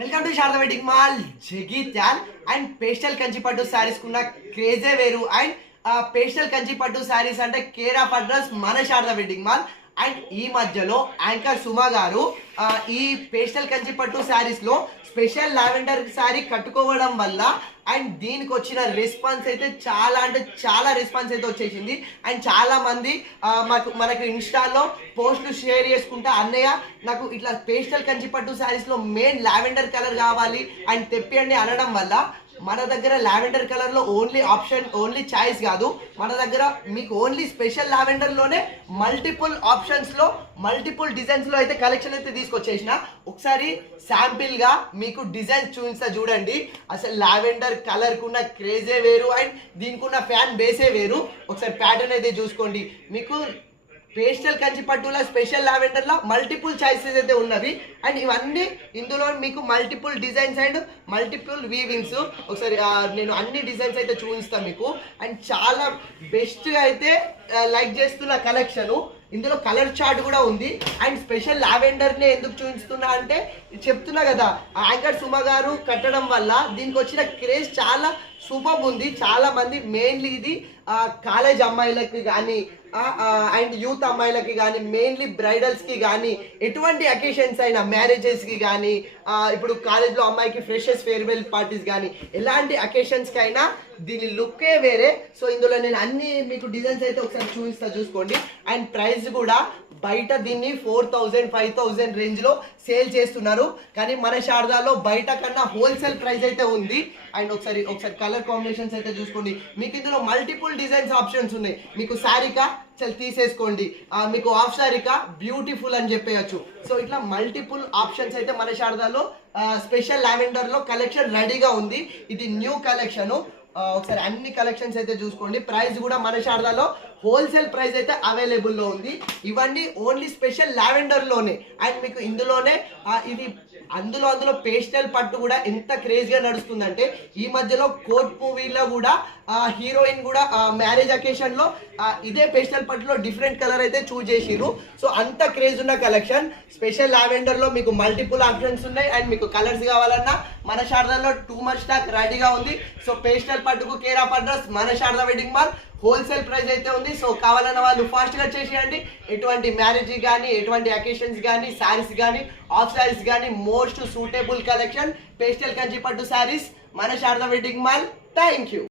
Welcome to Sharada wedding mall Jagtial and pastel Kanchi పట్టు శారీస్ కున్న క్రేజే వేరు అండ్ పేస్టల్ కంచి పట్టు శారీస్ అంటే కేర్ ఆఫ్ అడ్రస్ మన శారదా వెడ్డింగ్ మాల్ అండ్ ఈ మధ్యలో యాంకర్ సుమా గారు ఈ పేస్టల్ కంచి పట్టు శారీస్ లో స్పెషల్ లావెండర్ శారీ కట్టుకోవడం వల్ల అండ్ దీనికి వచ్చిన రెస్పాన్స్ అయితే చాలా అంటే చాలా రెస్పాన్స్ అయితే వచ్చేసింది అండ్ చాలా మంది మనకు ఇన్స్టాలో పోస్టులు షేర్ చేసుకుంటా అన్నయ్య నాకు ఇట్లా పేస్టల్ కంచి పట్టు శారీస్ లో మెయిన్ లావెండర్ కలర్ కావాలి అండ్ తెప్పియండి అనడం వల్ల మన దగ్గర లావెండర్ కలర్ లో ఓన్లీ చాయిస్ కాదు, మన దగ్గర మీకు ఓన్లీ స్పెషల్ లావెండర్ లోనే మల్టిపుల్ ఆప్షన్స్ లో మల్టిపుల్ డిజైన్స్ లో అయితే కలెక్షన్ అయితే తీసుకొచ్చేసిన. ఒకసారి శాంపిల్ గా మీకు డిజైన్స్ చూపిస్తా చూడండి. అసలు లావెండర్ కలర్ కున్న క్రేజే వేరు అండ్ దీనికి ఉన్న ఫ్యాన్ బేసే వేరు. ఒకసారి ప్యాటర్న్ అయితే చూసుకోండి. మీకు పేస్టల్ కంచి పట్టులో స్పెషల్ లావెండర్ లో మల్టిపుల్ చాయిసెస్ అయితే ఉన్నవి అండ్ ఇవన్నీ ఇందులో మీకు మల్టిపుల్ డిజైన్స్ అండ్ మల్టిపుల్ వీవింగ్స్. ఒకసారి నేను అన్ని డిజైన్స్ అయితే చూపిస్తాను మీకు అండ్ చాలా బెస్ట్ గా అయితే లైక్ చేస్తున్న కలెక్షన్. ఇందులో కలర్ చార్ట్ కూడా ఉంది అండ్ స్పెషల్ లావెండర్ నే ఎందుకు చూపిస్తున్నా అంటే చెప్తున్నా కదా, యాంకర్ సుమ గారు కట్టడం వల్ల దీనికి వచ్చిన క్రేజ్ చాలా సూపర్ ఉంది. చాలా మంది మెయిన్లీ ఇది కాలేజ్ అమ్మాయిలకి కానీ అండ్ యూత్ అమ్మాయిలకి కానీ మెయిన్లీ బ్రైడల్స్కి కానీ ఎటువంటి అకేషన్స్ అయినా మ్యారేజెస్కి కానీ ఇప్పుడు కాలేజ్లో అమ్మాయికి ఫ్రెషర్స్ ఫేర్వెల్ పార్టీస్ కానీ ఎలాంటి అకేషన్స్కి అయినా దీని లుక్కే వేరే. సో ఇందులో నేను అన్ని మీకు డిజైన్స్ అయితే ఒకసారి చూసుకోండి అండ్ ప్రైస్ కూడా బయట దీన్ని 4000 5000 రేంజ్లో సేల్ చేస్తున్నారు, కానీ మన శారదాలో బయట కన్నా హోల్సేల్ ప్రైస్ అయితే ఉంది. అండ్ ఒకసారి కలర్ కాంబినేషన్స్ అయితే చూసుకోండి. మీకు ఇందులో మల్టిపుల్ డిజైన్స్ ఆప్షన్స్ ఉన్నాయి. మీకు శారీకా చల్ తీసేసుకోండి, మీకు ఆఫ్ శారీకా బ్యూటిఫుల్ అని చెప్పేయచ్చు. సో ఇట్లా మల్టిపుల్ ఆప్షన్స్ అయితే మన శారదాలో స్పెషల్ లావెండర్ లో కలెక్షన్ రెడీగా ఉంది. ఇది న్యూ కలెక్షన్. ఒకసారి అన్ని కలెక్షన్స్ అయితే చూసుకోండి. ప్రైస్ కూడా మన శారదాలో హోల్సేల్ ప్రైస్ అయితే అవైలబుల్లో ఉంది. ఇవన్నీ ఓన్లీ స్పెషల్ లావెండర్ లోనే అండ్ మీకు ఇందులోనే ఇది అందులో పేస్టల్ పట్టు కూడా ఎంత క్రేజ్ గా నడుస్తుందంటే ఈ మధ్యలో కోర్ట్ మూవీలో కూడా హీరోయిన్ కూడా మ్యారేజ్ అకేషన్ లో ఇదే పేస్టల్ పట్టులో డిఫరెంట్ కలర్ అయితే చూస్ చేసిరు. సో అంత క్రేజ్ ఉన్న కలెక్షన్. స్పెషల్ లావెండర్ లో మీకు మల్టిపుల్ ఆప్షన్స్ ఉన్నాయి అండ్ మీకు కలర్స్ కావాలన్నా మన శారదాలో టూ మచ్ స్టాక్ రెడీగా ఉంది. సో పేస్టల్ పట్టుకు కేర్ ఆఫ్ అడ్రస్ మన Sharada wedding mall, wholesale price అయితే ఉంది. సో కావాలన్న వాళ్ళు ఫాస్ట్గా చేసేయండి. ఎటువంటి మ్యారేజ్ కానీ ఎటువంటి అకేషన్స్ కానీ శారీస్ కానీ ఆఫ్ శారీస్ కానీ most suitable collection pastel Kanchi పట్టు శారీస్ మన Sharada wedding mall. Thank you.